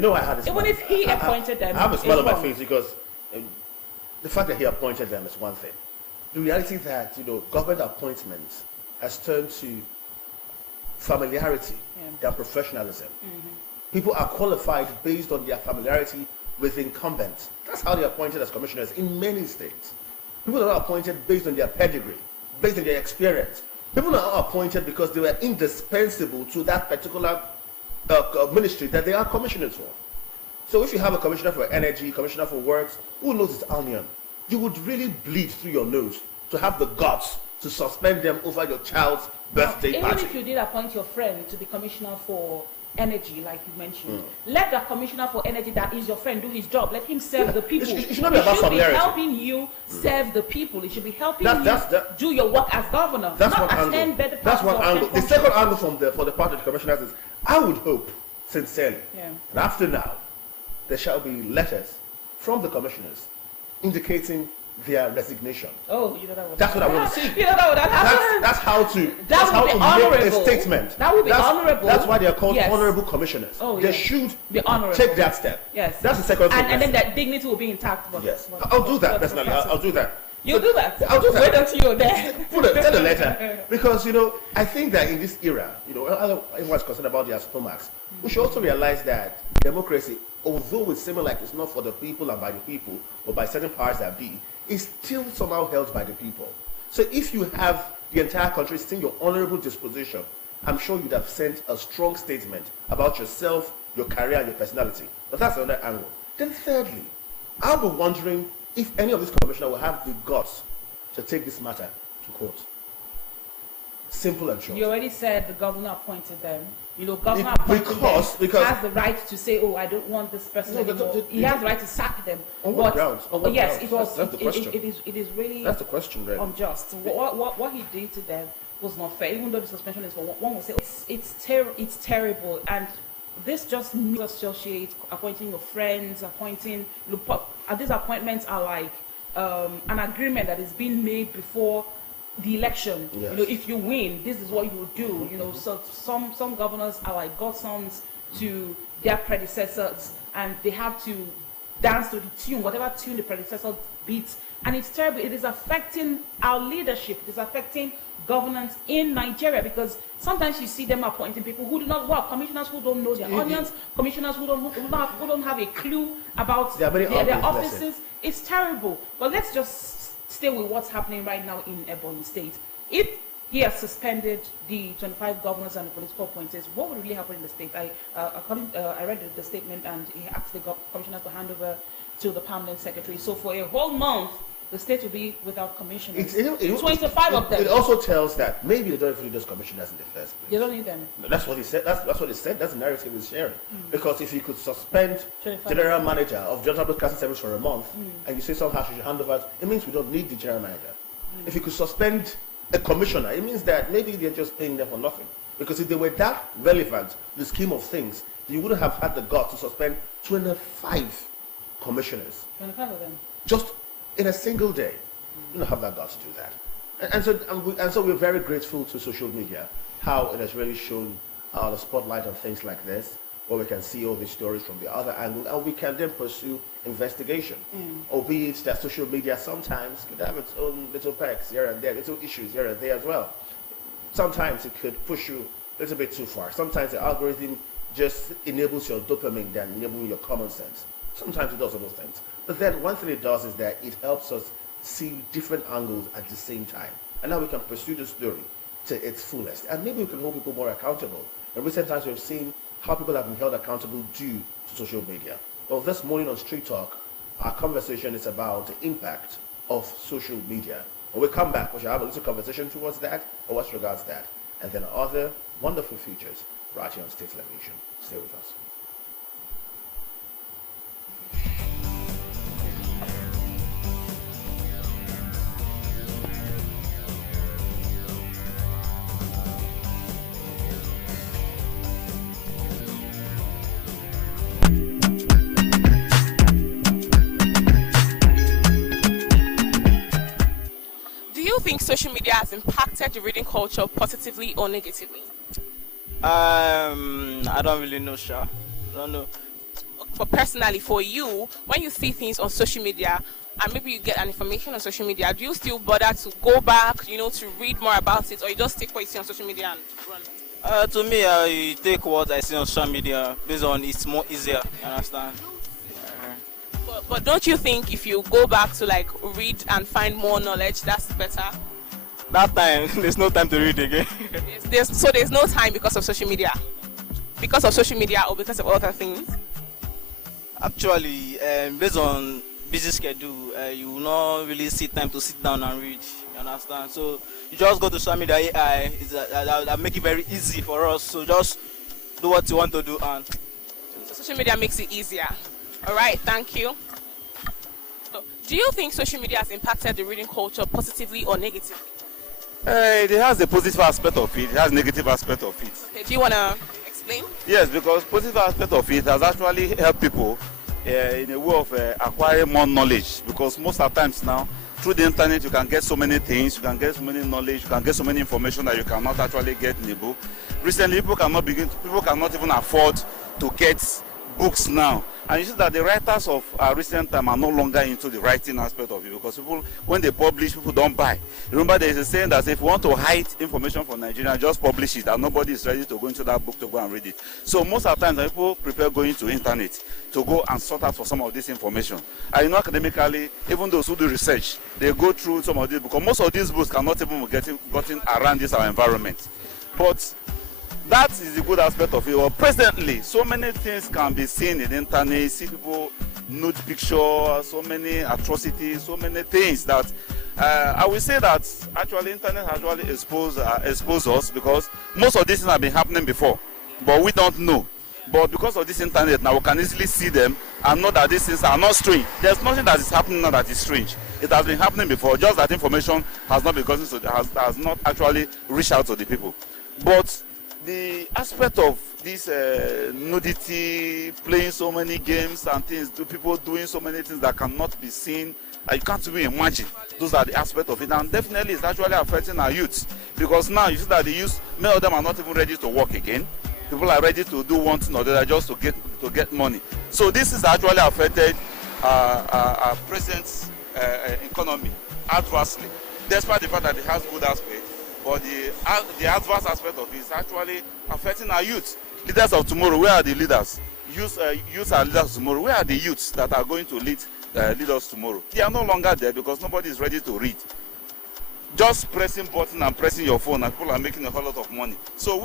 You know, I had this. Even if he appointed them, I have a smile on my wrong. face because the fact that he appointed them is one thing. The reality that government appointments has turned to familiarity than professionalism. People are qualified based on their familiarity with incumbents. That's how they're appointed as commissioners in many states. People are not appointed based on their pedigree, based on their experience. People are not appointed because they were indispensable to that particular ministry that they are commissioners for. So if you have a commissioner for energy, commissioner for works, who knows it's onion, you would really bleed through your nose to have the guts to suspend them over your child's birthday party. Even if you did appoint your friend to be commissioner for energy, like you mentioned, let the commissioner for energy that is your friend do his job. Let him serve the people. It should not be about familiarity. Helping you serve the people. It should be helping do your work as governor. That's not one angle. That's one angle. The second angle for the part of the commissioners is, I would hope, sincerely, that after now, there shall be letters from the commissioners indicating their resignation. Oh, you know that would That's what I want to see. You know that would happen. That's how to make a statement. That would be honorable. That's why they are called honorable commissioners. They should be honorable. Take that step. Yes. That's the second thing. And then that dignity will be intact. Yes. I'll do that personally. I'll do that. You'll do that. I'll do that. Wait until you're there. Send a letter. Because, I think that in this era, everyone's concerned about their stomachs. We should also realize that democracy, although it's seeming like it's not for the people and by the people, or by certain powers that be, is still somehow held by the people. So if you have the entire country still in your honorable disposition, I'm sure you'd have sent a strong statement about yourself, your career, and your personality. But that's another angle. Then thirdly, I'll be wondering if any of these commissioners will have the guts to take this matter to court. Simple and short. You already said the governor appointed them. Governor appointed them has the right to say, I don't want this person anymore. He has the right to sack them. On what grounds? Yes, grounds? That's the question. It is really that's the question, really. unjust. What he did to them was not fair. Even though the suspension is for one will say it's terrible, and this just associates appointing your friends, these appointments are like an agreement that is being made before the election. Yes. If you win, this is what you will do. So some governors are like godsons to their predecessors, and they have to dance to the tune, whatever tune the predecessor beats. And it's terrible. It is affecting our leadership. It is affecting governance in Nigeria, because sometimes you see them appointing people who do not work, commissioners who don't know their onions, commissioners who don't have a clue about their offices. It's terrible. But let's just stay with what's happening right now in Ebonyi State. If he has suspended the 25 governors and the political appointees, what would really happen in the state? I read the statement, and he asked the commissioners to hand over to the permanent secretary. So for a whole month, the state will be without commissioners. 25 of them. It also tells that maybe they don't even need those commissioners in the first place. They don't need them. That's what he said. That's what he said. That's the narrative he's sharing. Because if you could suspend general manager of General Broadcasting Service for a month, and you say somehow she should hand over, it means we don't need the general manager. If you could suspend a commissioner, it means that maybe they're just paying them for nothing. Because if they were that relevant to the scheme of things, you wouldn't have had the guts to suspend 25 commissioners. 25 of them. Just in a single day. You don't have that guts to do that. And so we're very grateful to social media, how it has really shown the spotlight on things like this, where we can see all these stories from the other angle, and we can then pursue investigation. Albeit that social media sometimes could have its own little perks here and there, little issues here and there as well. Sometimes it could push you a little bit too far. Sometimes the algorithm just enables your dopamine than enabling your common sense. Sometimes it does all those things. But then one thing it does is that it helps us see different angles at the same time. And now we can pursue the story to its fullest. And maybe we can hold people more accountable. In recent times we've seen how people have been held accountable due to social media. Well, this morning on Street Talk, our conversation is about the impact of social media. When we come back, we shall have a little conversation towards that, or what regards that. And then other wonderful features right here on State Television. Stay with us. Do you think social media has impacted the reading culture positively or negatively? I don't really know, Sha. I don't know. But personally, for you, when you see things on social media, and maybe you get an information on social media, do you still bother to go back, to read more about it, or you just take what you see on social media and run? To me, I take what I see on social media based on it's more easier. You understand? But don't you think if you go back to like read and find more knowledge, that's better? That time, there's no time to read again. There's no time because of social media? Because of social media or because of other things? Actually, based on busy schedule, you will not really see time to sit down and read. You understand? So you just go to social media AI. That make it very easy for us. So just do what you want to do, and so social media makes it easier. All right, thank you. So, do you think social media has impacted the reading culture positively or negatively? It has a positive aspect of it. It has a negative aspect of it. Okay, do you want to explain? Yes, because positive aspect of it has actually helped people in a way of acquiring more knowledge. Because most of the times now, through the internet, you can get so many things, you can get so many knowledge, you can get so many information that you cannot actually get in a book. Recently, people cannot even afford to get books now. And you see that the writers of recent time are no longer into the writing aspect of it, because people, when they publish, people don't buy. Remember, there is a saying that if you want to hide information from Nigeria, just publish it, and nobody is ready to go into that book to go and read it. So most of the time, people prefer going to internet to go and sort out for some of this information. And academically, even those who do research, they go through some of this, because most of these books cannot even be gotten around this our environment. But that is the good aspect of it. Well, presently, so many things can be seen in the internet. See people nude pictures, so many atrocities, so many things that I will say that actually internet has actually exposed us, because most of these things have been happening before, but we don't know. But because of this internet now, we can easily see them and know that these things are not strange. There's nothing that is happening now that is strange. It has been happening before, just that information has not been gotten, so has not actually reached out to the people. But the aspect of this nudity, playing so many games and things, people doing so many things that cannot be seen, you can't even imagine. Those are the aspects of it, and definitely it's actually affecting our youth, because now you see that the youth, many of them are not even ready to work again. People are ready to do one thing or the other just to get money. So this is actually affected our present economy adversely, despite the fact that it has good aspects. But the adverse aspect of it is actually affecting our youth. Leaders of tomorrow, where are the leaders? Youth are leaders of tomorrow. Where are the youths that are going to lead us tomorrow? They are no longer there, because nobody is ready to read. Just pressing button and pressing your phone, and people are making a whole lot of money. So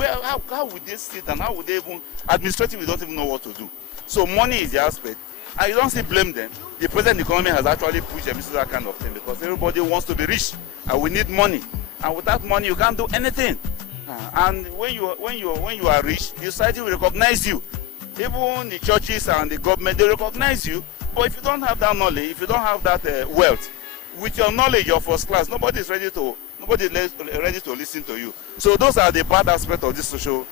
how would they sit, and how would they even, administratively, don't even know what to do? So money is the aspect. And you don't see blame them. The present economy has actually pushed them into that kind of thing, because everybody wants to be rich, and we need money. And without money, you can't do anything. And when you are rich, the society will recognize you. Even the churches and the government, they recognize you. But if you don't have that knowledge, if you don't have that wealth, with your knowledge, you're first class. Nobody is ready to listen to you. So those are the bad aspects of this social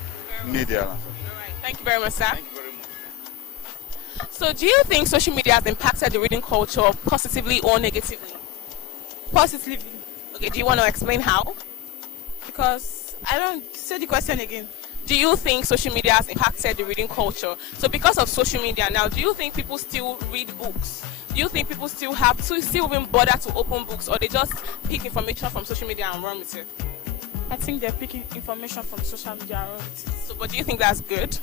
media. All right. Thank you very much, sir. Thank you very much. So do you think social media has impacted the reading culture positively or negatively? Positively, Okay, do you want to explain how? because I don't say the question again. Do you think social media has impacted the reading culture? So because of social media now, do you think people still read books? Do you think people still even bother to open books, or they just pick information from social media and run with it? I think they're picking information from social media around it. So, but do you think that's good?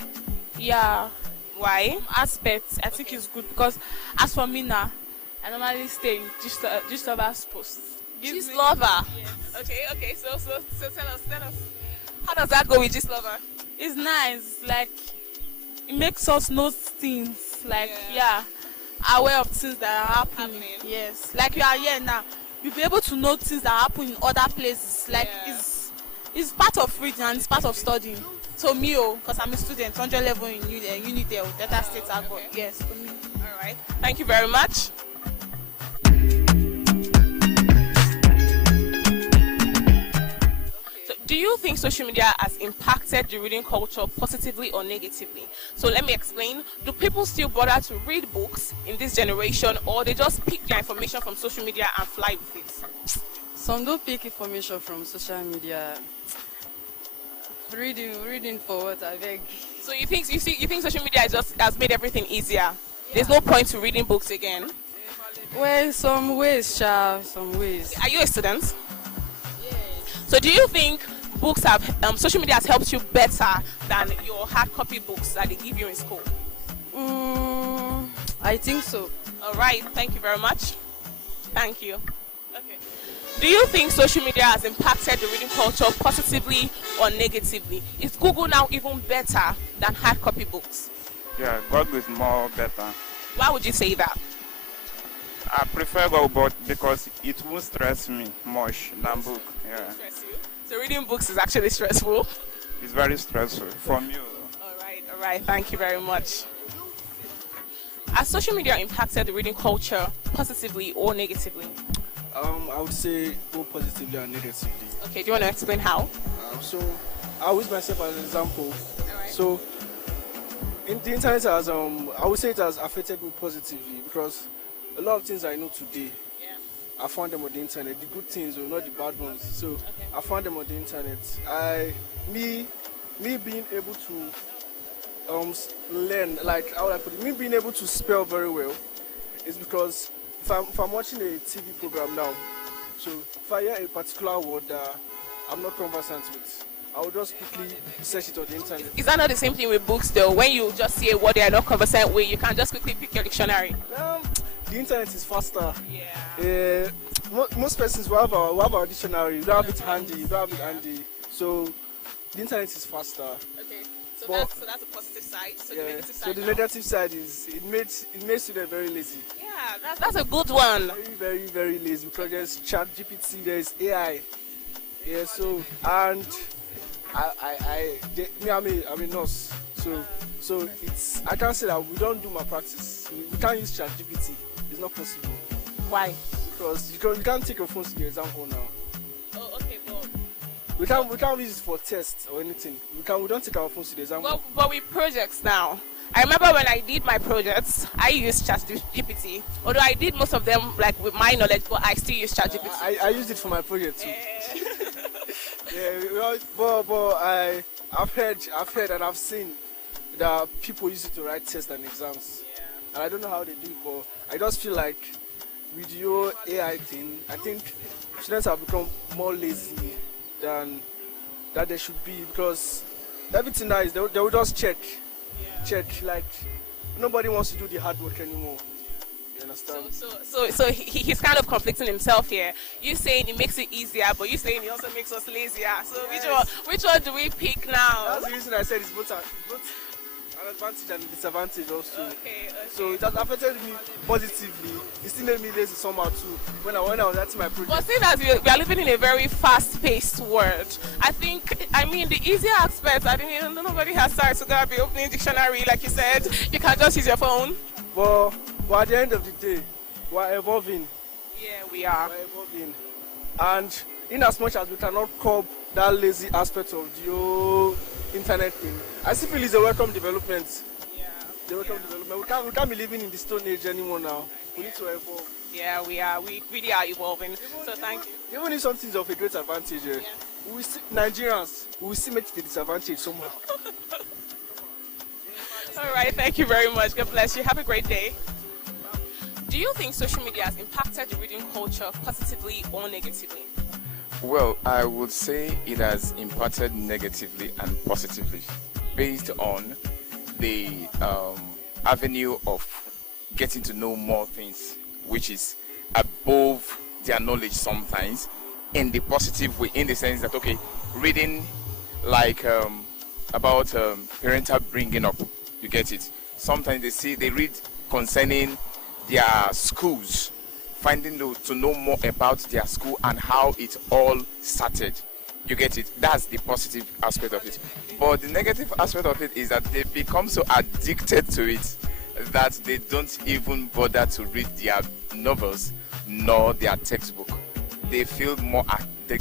Yeah, Why? aspects I think it's good, because as for me now, I normally stay in just lovers posts. Gist lover. Okay. So tell us. How does that go with Gist lover? It's nice, like it makes us know things, like aware of things that are happening. Yes, like you are here now, you'll be able to know things that happen in other places. Like it's part of reading and it's part of studying. So me, because I'm a student, 100 level in Unity, Delta State, Agbo. Yes, for me. All right. Thank you very much. So, do you think social media has impacted the reading culture positively or negatively? So let me explain. Do people still bother to read books in this generation, or they just pick their information from social media and fly with it? Some don't pick information from social media. Reading for what, I beg. So you think social media has made everything easier? There's no point to reading books again. Well, some ways, some ways. Are you a student? So do you think books have social media has helped you better than your hard copy books that they give you in school? I think so. All right, thank you very much. Thank you. Okay. Do you think social media has impacted the reading culture positively or negatively? Is Google now even better than hard copy books? Yeah, Google is more better. Why would you say that? I prefer Google because it won't stress me much than book. Yeah, Stress you? So reading books is actually stressful. it's very stressful for me. All right. Thank you very much. Has social media impacted the reading culture positively or negatively? I would say both positively and negatively. Okay, do you want to explain how? So I'll use myself as an example. Alright. So in the internet has I would say it has affected me positively because a lot of things I know today I found them on the internet. The good things or not the bad ones. So I found them on the internet. Me being able to learn, like how would I put it, me being able to spell very well is because if I'm watching a TV program now, so if I hear a particular word that I'm not conversant with, I will just quickly search it on the internet. Is that not the same thing with books though? When you just see a word they are not conversant with, you can just quickly pick your dictionary. The internet is faster. Yeah. Most persons will have our dictionary. You don't have it handy. So the internet is faster. Okay. So But- that's a positive side. So Yeah. the negative side. So the now? negative side is it makes students very lazy. Yeah, that's a good one. Very, very, very lazy because there's ChatGPT, there's AI. Yeah, so and I'm a nurse. So it's I can't say that we don't do malpractice. We can't use ChatGPT. It's not possible Why? because you can't take your phone to the exam hall now. Oh, okay, but We can't use it for tests or anything. We don't take our phones to the exam hall. but with projects now. I remember when I did my projects, I used ChatGPT. Although I did most of them like with my knowledge, but I still use ChatGPT. I used it for my project too. Yeah, I've heard and I've seen that people use it to write tests and exams. And I don't know how they do it, but I just feel like with your AI thing, I think students have become more lazy than that they should be because everything now is they will just check. Like nobody wants to do the hard work anymore. You understand? So he's kind of conflicting himself here. You saying it makes it easier, but you saying it also makes us lazier. So which one do we pick now? That's the reason I said it's both an advantage and a disadvantage also. Okay. So it has affected me positively. It still made me lazy somehow too. When I was writing my project. But seeing as we are living in a very fast-paced world, I mean, the easier aspect, nobody has time to go and be opening dictionary, like you said. You can just use your phone. But at the end of the day, we're evolving. Yeah, we are. We're evolving. And in as much as we cannot curb that lazy aspect of the whole internet thing, I still feel it's a welcome development. Yeah. The welcome development. We can't be living in the Stone Age anymore now. We need to evolve. Yeah, we are. We really are evolving. So thank you. Even if something is of a great advantage, Nigerians, we will still make it a disadvantage somehow. All right, thank you very much. God bless you. Have a great day. Do you think social media has impacted the reading culture positively or negatively? Well, I would say it has impacted negatively and positively based on the avenue of getting to know more things, which is above their knowledge sometimes, in the positive way, in the sense that, okay, reading like about parental bringing up, you get it. Sometimes they read concerning their schools, finding to know more about their school and how it all started. You get it? That's the positive aspect of it. But the negative aspect of it is that they become so addicted to it that they don't even bother to read their novels nor their textbook. They feel more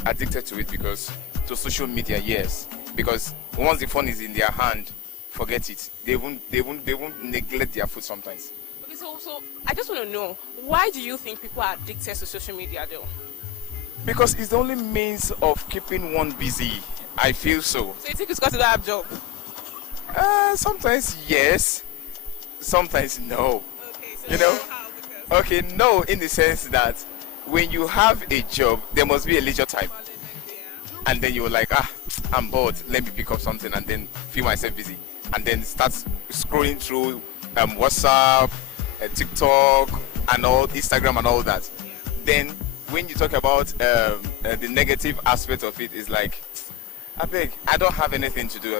addicted to it because to social media, yes. Because once the phone is in their hand, forget it. They won't neglect their food sometimes. Okay, so I just want to know, why do you think people are addicted to social media though? Because it's the only means of keeping one busy. I feel so. So you think it's because they don't have job? Sometimes yes, sometimes no. You know? Okay, no, in the sense that when you have a job, there must be a leisure time. And then you're like, I'm bored, let me pick up something and then feel myself busy. And then start scrolling through WhatsApp, TikTok, and all Instagram and all that. Then when you talk about the negative aspect of it, is like, I don't have anything to do.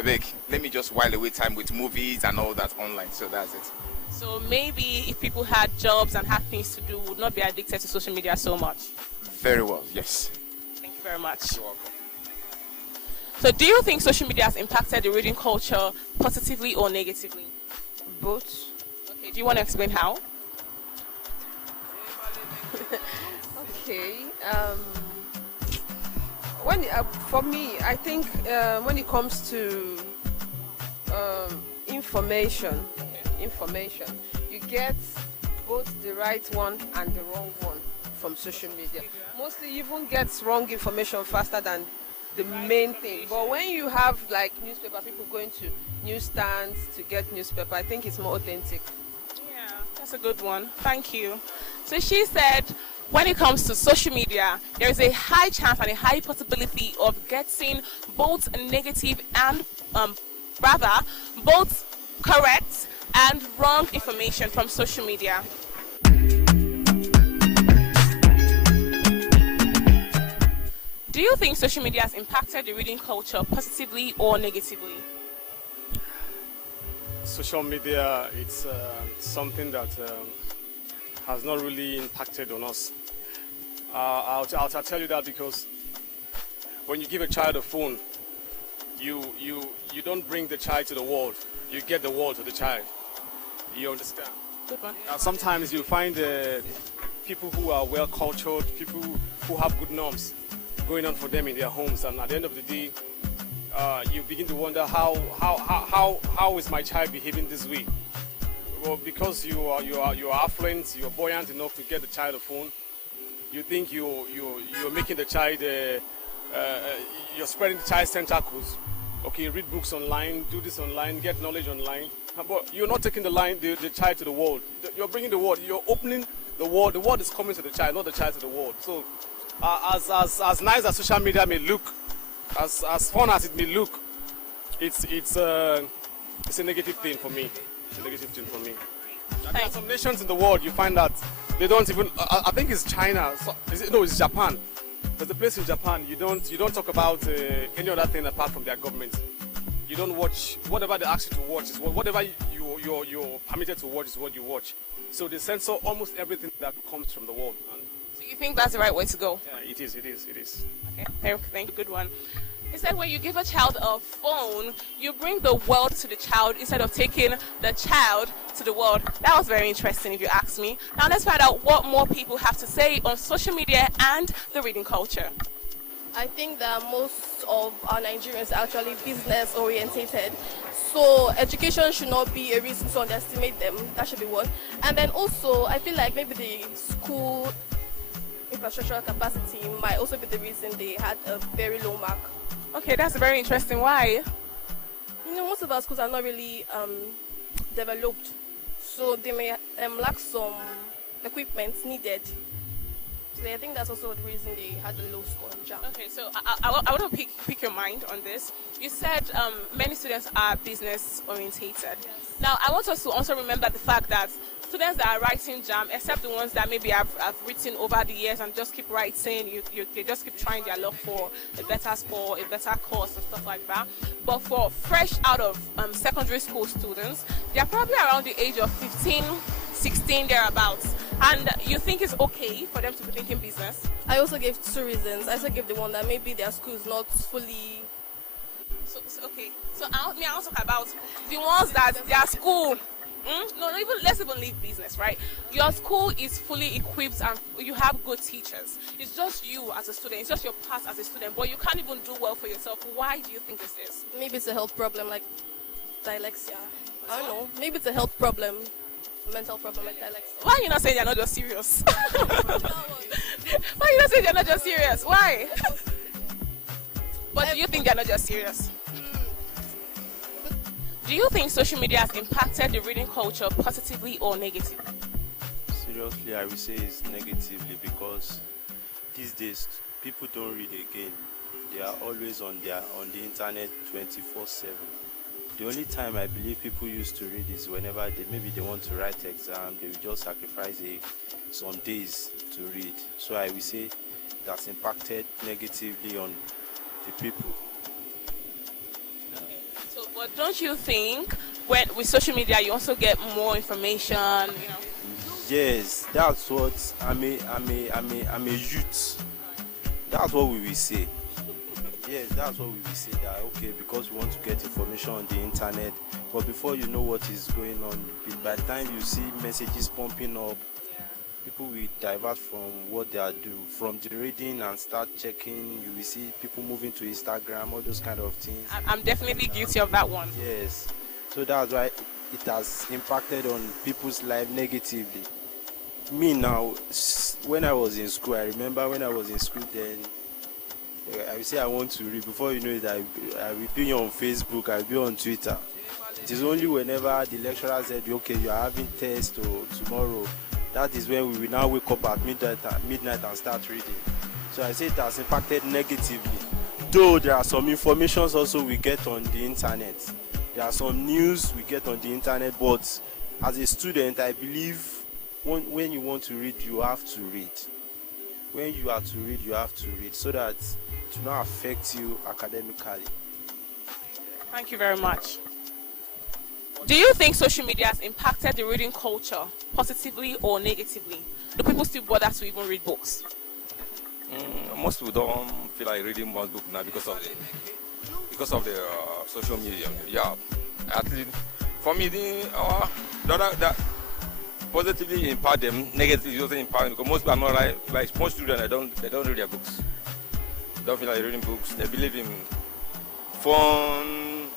Let me just while away time with movies and all that online. So that's it. So maybe if people had jobs and had things to do, would not be addicted to social media so much. Very well, yes. Thank you very much. You're welcome. So do you think social media has impacted the reading culture positively or negatively? Both. Okay, do you want to explain how? Okay. For me, I think when it comes to information, you get both the right one and the wrong one from social media. Mostly, you even get wrong information faster than the main thing. But when you have like newspaper, people going to newsstands to get newspaper, I think it's more authentic. Yeah, that's a good one. Thank you. So she said, when it comes to social media, there is a high chance and a high possibility of getting both negative and both correct and wrong information from social media. Do you think social media has impacted the reading culture positively or negatively? Social media, it's something that has not really impacted on us. I'll tell you that because when you give a child a phone, you don't bring the child to the world. You get the world to the child. You understand? Good one. Sometimes you find people who are well cultured, people who have good norms going on for them in their homes, and at the end of the day, you begin to wonder how is my child behaving this way? Well, because you are affluent, you're buoyant enough to get the child a phone. You think you're making the child, you're spreading the child's tentacles. Okay, read books online, do this online, get knowledge online. But you're not taking the child to the world. You're bringing the world. You're opening the world. The world is coming to the child, not the child to the world. So, as nice as social media may look, as fun as it may look, it's a negative thing for me. It's a negative thing for me. There are some nations in the world you find that they don't even. I think it's China. It's Japan. There's a place in Japan you don't talk about any other thing apart from their government. You don't watch whatever they ask you to watch. Is whatever you're permitted to watch is what you watch. So they censor almost everything that comes from the world. And so you think that's the right way to go? Yeah, it is. Okay, thank you. Good one. He said when you give a child a phone, you bring the world to the child instead of taking the child to the world. That was very interesting if you ask me. Now let's find out what more people have to say on social media and the reading culture. I think that most of our Nigerians are actually business orientated. So education should not be a reason to underestimate them. That should be one. And then also, I feel like maybe the school infrastructural capacity might also be the reason they had a very low mark. Okay, that's very interesting. Why? You know, most of our schools are not really developed. So they may lack some equipment needed. So I think that's also the reason they had a low score in JAMB. Okay, so I want to pick your mind on this. You said many students are business orientated. Yes. Now, I want us to also remember the fact that students that are writing JAMB, except the ones that maybe have written over the years and just keep writing, they just keep trying their luck for a better score, a better course and stuff like that. But for fresh out of secondary school students, they are probably around the age of 15, 16, thereabouts. And you think it's okay for them to be thinking business? I also gave two reasons. I also gave the one that maybe their school is not fully... Okay, so I'll talk about the ones that their school... let's even leave business, right? Your school is fully equipped and you have good teachers. It's just you as a student. It's just your past as a student, but you can't even do well for yourself. Why do you think this is? Maybe it's a health problem like dyslexia. I don't know. Maybe it's a health problem, mental problem like dyslexia. Why are you not saying they're not just serious? Why are you not saying they're not just serious? Why? But do you think they're not just serious? Do you think social media has impacted the reading culture positively or negatively? Seriously, I would say it's negatively because these days people don't read again. They are always on the internet 24/7. The only time I believe people used to read is whenever they want to write exam, they will just sacrifice some days to read. So I will say that's impacted negatively on the people. So, but don't you think with social media you also get more information? Yes, that's what I'm a youth. That's what we will say. Yes, that's what we will say, that okay, because we want to get information on the internet, but before you know what is going on, by the time you see messages pumping up, people will divert from what they are doing, from the reading and start checking. You will see people moving to Instagram, all those kind of things. I'm definitely guilty of that one. Yes, so that's why it has impacted on people's life negatively. Me now, when I was in school, I remember when I was in school then, I will say I want to read. Before you know it, I will be on Facebook, I will be on Twitter. It is only whenever the lecturer said, okay, you are having test or tomorrow, that is when we will now wake up at midnight and start reading. So I say it has impacted negatively. Though there are some informations also we get on the internet. There are some news we get on the internet, but as a student, I believe when you want to read, you have to read. When you are to read, you have to read so that it will not affect you academically. Thank you very much. Do you think social media has impacted the reading culture positively or negatively? Do people still bother to even read books? Most people don't feel like reading one book now because of the social media. Yeah, at least for me, that positively impact them, negatively doesn't impact them, because most people are not like most students. They don't read their books. They don't feel like reading books. They believe in phone,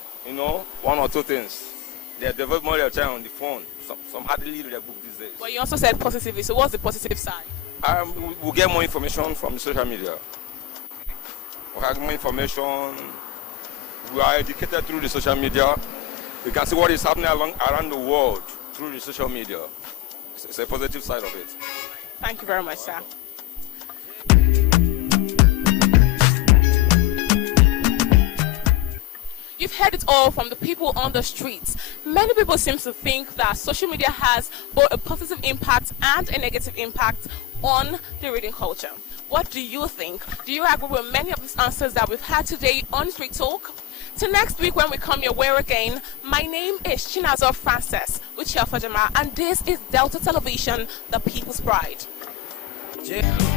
one or two things. They devote more of their time on the phone. Some hardly read their book these days. But you also said positively. So what's the positive side? We'll get more information from social media. We have more information. We are educated through the social media. We can see what is happening around the world through the social media. It's a positive side of it. Thank you very much, sir. You've heard it all from the people on the streets. Many people seem to think that social media has both a positive impact and a negative impact on the reading culture. What do you think? Do you agree with many of these answers that we've had today on Street Talk? Till next week when we come your way again, my name is Chinazor Frances with Chiafajama, and this is Delta Television, the People's Pride. Yeah.